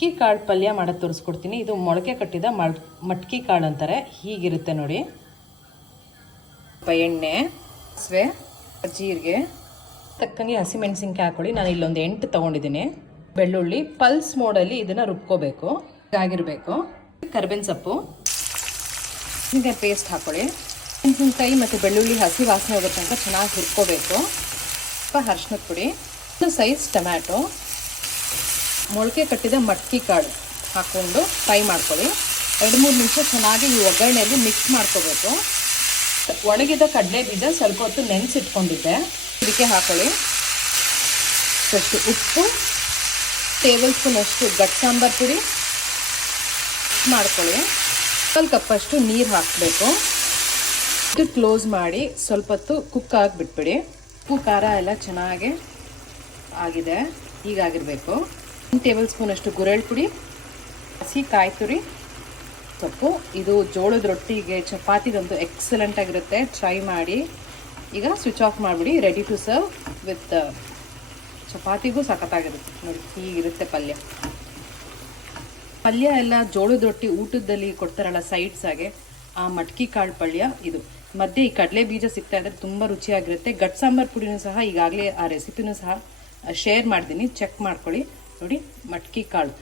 ಮಟ್ಕಿ ಕಾಳು ಪಲ್ಯ ಮಾಡೋದು ತೋರಿಸ್ಕೊಡ್ತೀನಿ. ಇದು ಮೊಳಕೆ ಕಟ್ಟಿದ ಮಟ್ಕಿ ಕಾಳು ಅಂತಾರೆ. ಹೀಗಿರುತ್ತೆ ನೋಡಿ. ಎಣ್ಣೆ, ಸಾಸಿವೆ, ಜೀರಿಗೆ, ತಕ್ಕಂಗೆ ಹಸಿಮೆಣಸಿನ್ಕಾಯಿ ಹಾಕೊಳ್ಳಿ. ನಾನು ಇಲ್ಲೊಂದು 8 ತೊಗೊಂಡಿದ್ದೀನಿ. ಬೆಳ್ಳುಳ್ಳಿ ಪಲ್ಸ್ ಮೋಡಲ್ಲಿ ಇದನ್ನು ರುಬ್ಕೋಬೇಕು. ಆಗಿರಬೇಕು. ಕರಿಬೇವಿನ ಸೊಪ್ಪು, ಹೀಗೆ ಪೇಸ್ಟ್ ಹಾಕೊಳ್ಳಿ. ಮೆಣಸಿನ್ಕಾಯಿ ಮತ್ತು ಬೆಳ್ಳುಳ್ಳಿ ಹಸಿ ವಾಸನೆ ಹೋಗೋ ತನಕ ಚೆನ್ನಾಗಿ ಹುರ್ಕೋಬೇಕು. ಸ್ವಲ್ಪ ಅರಿಶಿನದ ಪುಡಿ, ಒಂದು ಸೈಜ್ ಟೊಮ್ಯಾಟೊ, ಮೊಳಕೆ ಕಟ್ಟಿದ ಮಟ್ಕಿ ಕಾಳು ಹಾಕ್ಕೊಂಡು ಫ್ರೈ ಮಾಡ್ಕೊಳ್ಳಿ. 2-3 ನಿಮಿಷ ಚೆನ್ನಾಗಿ ಈ ಒಗ್ಗರಣೆಯಲ್ಲಿ ಮಿಕ್ಸ್ ಮಾಡ್ಕೋಬೇಕು. ಒಣಗಿದ ಕಡಲೆ ಬೀಜ ಸ್ವಲ್ಪ ಹೊತ್ತು ನೆನೆಸಿಟ್ಕೊಂಡಿದ್ದೆ, ಇದಕ್ಕೆ ಹಾಕೊಳ್ಳಿ. ಅಷ್ಟು ಉಪ್ಪು, ಟೇಬಲ್ ಸ್ಪೂನ್ ಅಷ್ಟು ಗಟ್ಟಿ ಸಾಂಬಾರು ಪುಡಿ ಮಾಡ್ಕೊಳ್ಳಿ. 1 ಕಪ್ಪಷ್ಟು ನೀರು ಹಾಕಬೇಕು. ಇದು ಕ್ಲೋಸ್ ಮಾಡಿ ಸ್ವಲ್ಪ ಹೊತ್ತು ಕುಕ್ ಆಗಿಬಿಟ್ಬಿಡಿ. ಉಪ್ಪು ಖಾರ ಎಲ್ಲ ಚೆನ್ನಾಗಿ ಆಗಿದೆ. ಹೀಗಾಗಿರಬೇಕು. 1 ಟೇಬಲ್ ಸ್ಪೂನ್ ಅಷ್ಟು ಗುರೆಳ್ ಪುಡಿ, ಹಸಿ ಕಾಯಿ ತುರಿ ಸೊಪ್ಪು. ಇದು ಜೋಳದ ರೊಟ್ಟಿಗೆ, ಚಪಾತಿಗಂತೂ ಎಕ್ಸಲೆಂಟ್ ಆಗಿರುತ್ತೆ. ಟ್ರೈ ಮಾಡಿ. ಈಗ ಸ್ವಿಚ್ ಆಫ್ ಮಾಡಿಬಿಡಿ. ರೆಡಿ ಟು ಸರ್ವ್ ವಿತ್ ಚಪಾತಿಗೂ ಸಖತ್ತಾಗಿರುತ್ತೆ ನೋಡಿ. ಹೀಗಿರುತ್ತೆ ಪಲ್ಯ. ಪಲ್ಯ ಎಲ್ಲ ಜೋಳದ ರೊಟ್ಟಿ ಊಟದಲ್ಲಿ ಕೊಡ್ತಾರಲ್ಲ ಸೈಡ್ಸ್ ಆಗಿ, ಆ ಮಟ್ಕಿ ಕಾಳು ಪಲ್ಯ ಇದು. ಮಧ್ಯೆ ಈ ಕಡಲೆ ಬೀಜ ಸಿಗ್ತಾ ಇದ್ರೆ ತುಂಬ ರುಚಿಯಾಗಿರುತ್ತೆ. ಗಟ್ಟಿ ಸಾಂಬಾರು ಪುಡಿನೂ ಸಹ ಈಗಾಗಲೇ ಆ ರೆಸಿಪಿನೂ ಸಹ ಶೇರ್ ಮಾಡಿದ್ದೀನಿ, ಚೆಕ್ ಮಾಡ್ಕೊಳ್ಳಿ ನೋಡಿ. ಮಟ್ಕಿ ಕಾಳು